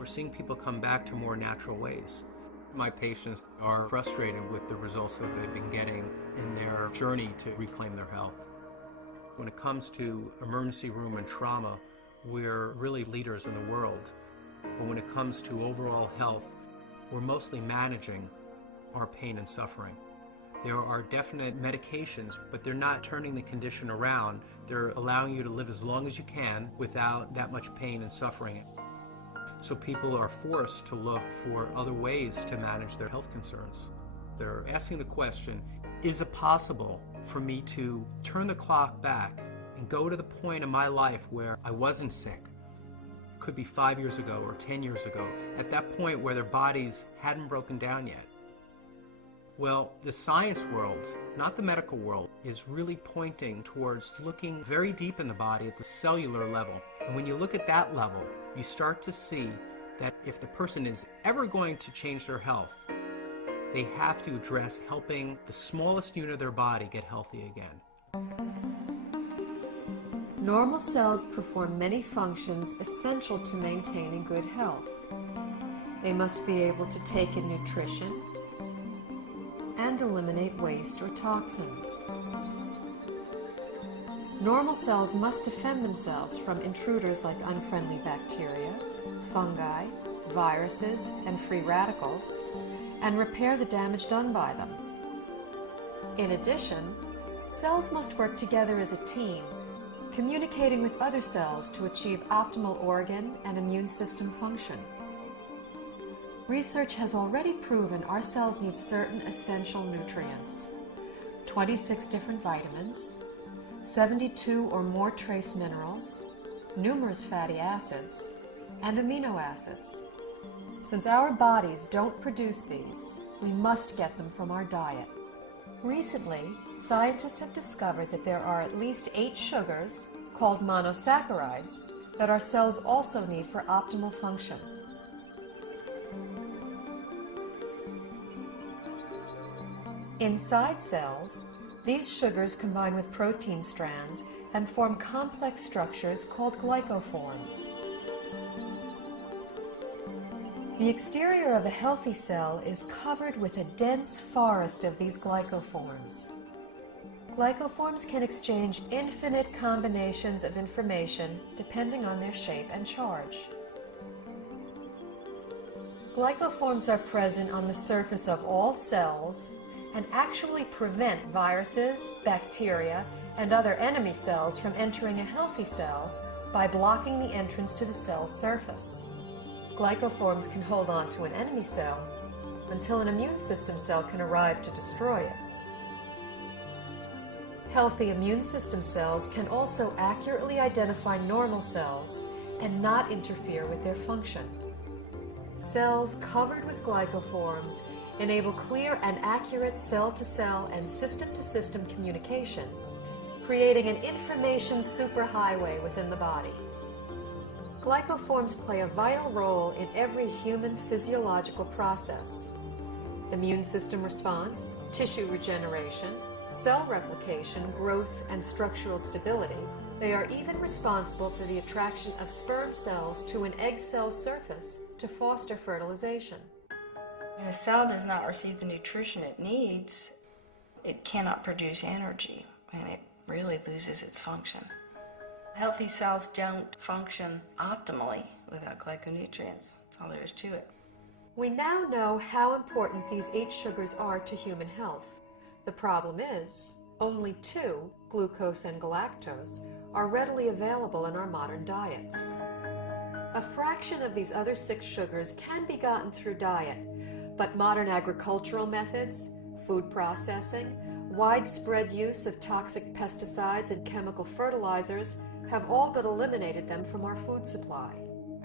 We're seeing people come back to more natural ways. My patients are frustrated with the results that they've been getting in their journey to reclaim their health. When it comes to emergency room and trauma, we're really leaders in the world. But when it comes to overall health, we're mostly managing our pain and suffering. There are definite medications, but they're not turning the condition around. They're allowing you to live as long as you can without that much pain and suffering. So people are forced to look for other ways to manage their health concerns. They're asking the question, is it possible for me to turn the clock back and go to the point in my life where I wasn't sick? It could be 5 years ago or 10 years ago, at that point where their bodies hadn't broken down yet. Well, the science world, not the medical world, is really pointing towards looking very deep in the body at the cellular level. And when you look at that level, you start to see that if the person is ever going to change their health, they have to address helping the smallest unit of their body get healthy again. Normal cells perform many functions essential to maintaining good health. They must be able to take in nutrition and eliminate waste or toxins. Normal cells must defend themselves from intruders like unfriendly bacteria, fungi, viruses, and free radicals, and repair the damage done by them. In addition, cells must work together as a team, communicating with other cells to achieve optimal organ and immune system function. Research has already proven our cells need certain essential nutrients, 26 different vitamins, 72 or more trace minerals, numerous fatty acids, and amino acids. Since our bodies don't produce these, we must get them from our diet. Recently, scientists have discovered that there are at least 8 sugars, called monosaccharides, that our cells also need for optimal function. Inside cells, these sugars combine with protein strands and form complex structures called glycoforms. The exterior of a healthy cell is covered with a dense forest of these glycoforms. Glycoforms can exchange infinite combinations of information depending on their shape and charge. Glycoforms are present on the surface of all cells and actually prevent viruses, bacteria, and other enemy cells from entering a healthy cell by blocking the entrance to the cell's surface. Glycoforms can hold on to an enemy cell until an immune system cell can arrive to destroy it. Healthy immune system cells can also accurately identify normal cells and not interfere with their function. Cells covered with glycoforms enable clear and accurate cell-to-cell and system-to-system communication, creating an information superhighway within the body. Glycoforms play a vital role in every human physiological process: immune system response, tissue regeneration, cell replication, growth, and structural stability. They are even responsible for the attraction of sperm cells to an egg cell surface to foster fertilization. When a cell does not receive the nutrition it needs, it cannot produce energy, and it really loses its function. Healthy cells don't function optimally without glyconutrients. That's all there is to it. We now know how important these 8 sugars are to human health. The problem is, only 2, glucose and galactose, are readily available in our modern diets. A fraction of these other 6 sugars can be gotten through diet, but modern agricultural methods, food processing, widespread use of toxic pesticides and chemical fertilizers have all but eliminated them from our food supply.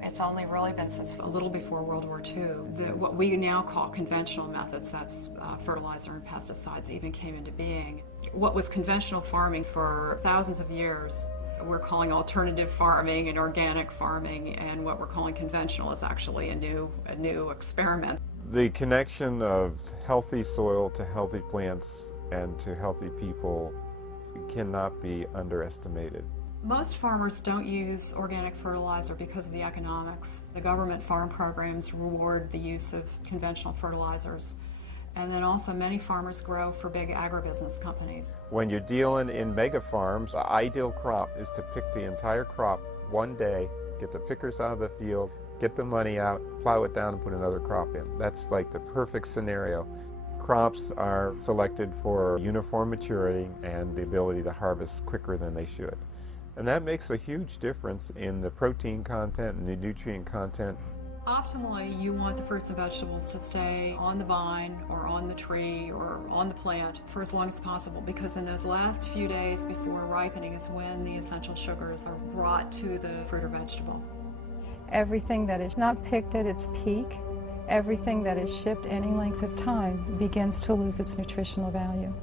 It's only really been since a little before World War II that what we now call conventional methods, that's fertilizer and pesticides, even came into being. What was conventional farming for thousands of years, we're calling alternative farming and organic farming, and what we're calling conventional is actually a new experiment. The connection of healthy soil to healthy plants and to healthy people cannot be underestimated. Most farmers don't use organic fertilizer because of the economics. The government farm programs reward the use of conventional fertilizers. And then also many farmers grow for big agribusiness companies. When you're dealing in mega farms, the ideal crop is to pick the entire crop one day, get the pickers out of the field, get the money out, plow it down and put another crop in. That's like the perfect scenario. Crops are selected for uniform maturity and the ability to harvest quicker than they should. And that makes a huge difference in the protein content and the nutrient content. Optimally, you want the fruits and vegetables to stay on the vine or on the tree or on the plant for as long as possible, because in those last few days before ripening is when the essential sugars are brought to the fruit or vegetable. Everything that is not picked at its peak, everything that is shipped any length of time begins to lose its nutritional value.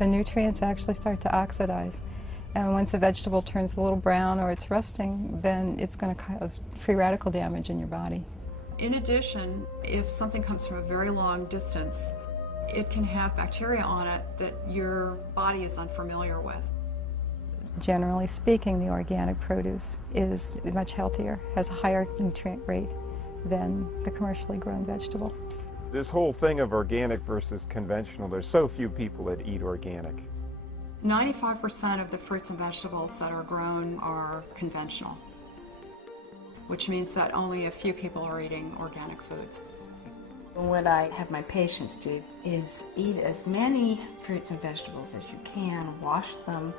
The nutrients actually start to oxidize. And once a vegetable turns a little brown or it's rusting, then it's going to cause free radical damage in your body. In addition, if something comes from a very long distance, it can have bacteria on it that your body is unfamiliar with. Generally speaking, the organic produce is much healthier, has a higher nutrient rate than the commercially grown vegetable. This whole thing of organic versus conventional, there's so few people that eat organic. 95% of the fruits and vegetables that are grown are conventional, which means that only a few people are eating organic foods. What I have my patients do is eat as many fruits and vegetables as you can, wash them,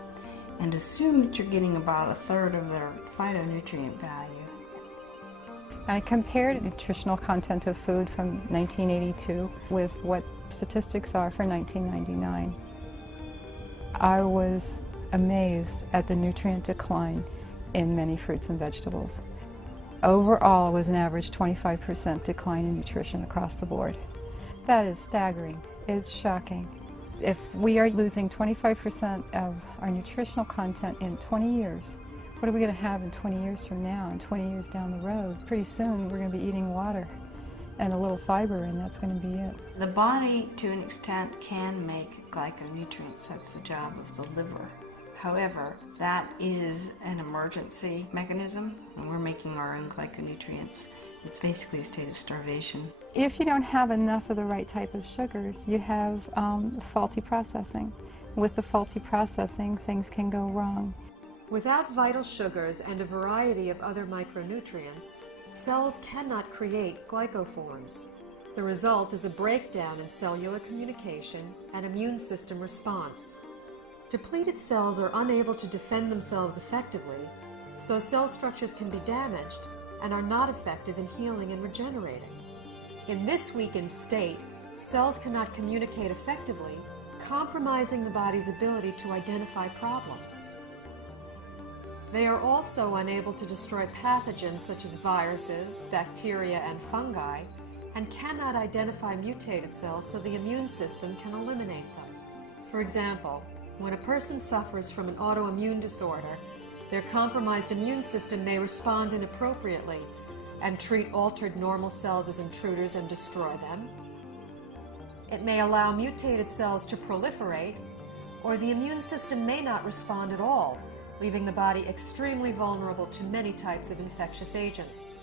and assume that you're getting about a third of their phytonutrient value. I compared nutritional content of food from 1982 with what statistics are for 1999. I was amazed at the nutrient decline in many fruits and vegetables. Overall, it was an average 25% decline in nutrition across the board. That is staggering. It's shocking. If we are losing 25% of our nutritional content in 20 years, what are we going to have in 20 years from now and 20 years down the road? Pretty soon we're going to be eating water and a little fiber, and that's going to be it. The body, to an extent, can make glyconutrients. That's the job of the liver. However, that is an emergency mechanism, and we're making our own glyconutrients. It's basically a state of starvation. If you don't have enough of the right type of sugars, you have faulty processing. With the faulty processing, things can go wrong. Without vital sugars and a variety of other micronutrients, cells cannot create glycoforms. The result is a breakdown in cellular communication and immune system response. Depleted cells are unable to defend themselves effectively, so cell structures can be damaged and are not effective in healing and regenerating. In this weakened state, cells cannot communicate effectively, compromising the body's ability to identify problems. They are also unable to destroy pathogens such as viruses, bacteria, and fungi, and cannot identify mutated cells so the immune system can eliminate them. For example, when a person suffers from an autoimmune disorder, their compromised immune system may respond inappropriately and treat altered normal cells as intruders and destroy them. It may allow mutated cells to proliferate, or the immune system may not respond at all, leaving the body extremely vulnerable to many types of infectious agents.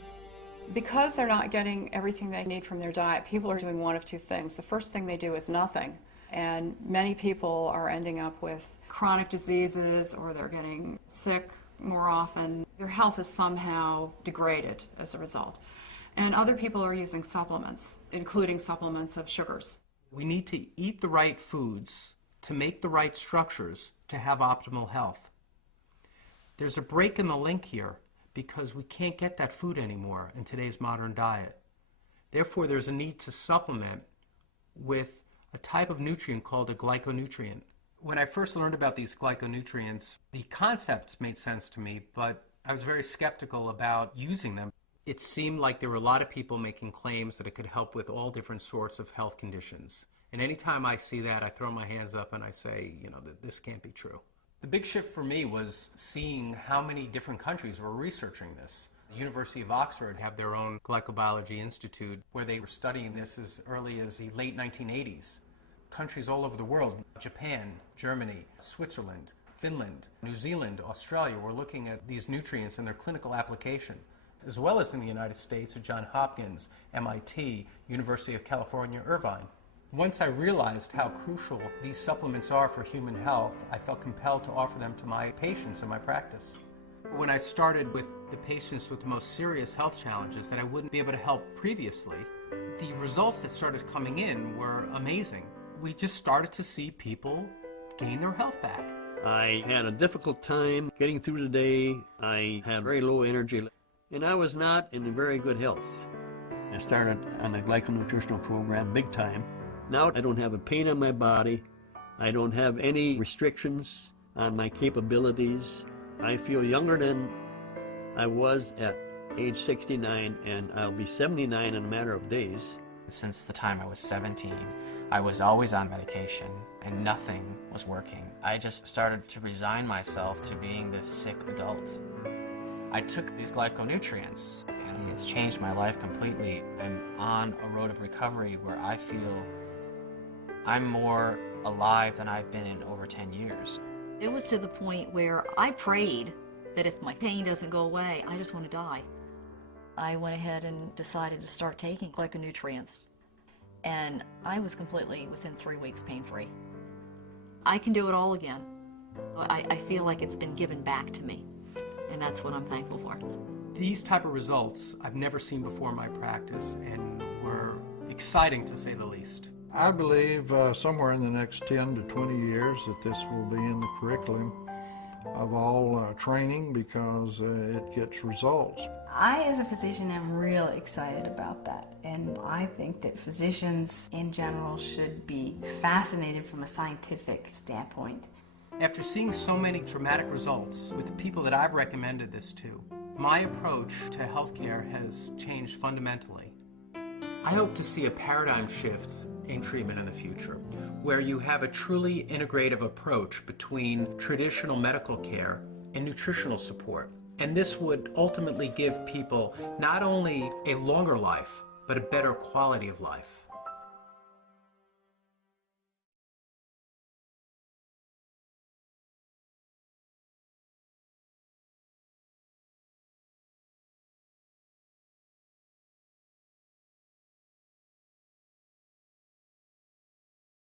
Because they're not getting everything they need from their diet, people are doing one of two things. The first thing they do is nothing, and many people are ending up with chronic diseases, or they're getting sick more often. Their health is somehow degraded as a result. And other people are using supplements, including supplements of sugars. We need to eat the right foods to make the right structures to have optimal health. There's a break in the link here because we can't get that food anymore in today's modern diet. Therefore, there's a need to supplement with a type of nutrient called a glyconutrient. When I first learned about these glyconutrients, the concepts made sense to me, but I was very skeptical about using them. It seemed like there were a lot of people making claims that it could help with all different sorts of health conditions. And anytime I see that, I throw my hands up and I say, this can't be true. The big shift for me was seeing how many different countries were researching this. The University of Oxford have their own Glycobiology Institute where they were studying this as early as the late 1980s. Countries all over the world, Japan, Germany, Switzerland, Finland, New Zealand, Australia were looking at these nutrients and their clinical application, as well as in the United States at Johns Hopkins, MIT, University of California, Irvine. Once I realized how crucial these supplements are for human health, I felt compelled to offer them to my patients in my practice. When I started with the patients with the most serious health challenges that I wouldn't be able to help previously, the results that started coming in were amazing. We just started to see people gain their health back. I had a difficult time getting through the day. I had very low energy, and I was not in very good health. I started on the glyconutritional program big time. Now I don't have a pain in my body. I don't have any restrictions on my capabilities. I feel younger than I was at age 69, and I'll be 79 in a matter of days. Since the time I was 17, I was always on medication and nothing was working. I just started to resign myself to being this sick adult. I took these glyconutrients and it's changed my life completely. I'm on a road of recovery where I feel I'm more alive than I've been in over 10 years. It was to the point where I prayed that if my pain doesn't go away, I just want to die. I went ahead and decided to start taking glyconutrients, and I was completely, within 3 weeks, pain-free. I can do it all again. I feel like it's been given back to me, and that's what I'm thankful for. These type of results I've never seen before in my practice and were exciting to say the least. I believe somewhere in the next 10 to 20 years that this will be in the curriculum of all training because it gets results. I, as a physician, am real excited about that, and I think that physicians in general should be fascinated from a scientific standpoint. After seeing so many dramatic results with the people that I've recommended this to, my approach to healthcare has changed fundamentally. I hope to see a paradigm shift in treatment in the future, where you have a truly integrative approach between traditional medical care and nutritional support. And this would ultimately give people not only a longer life, but a better quality of life.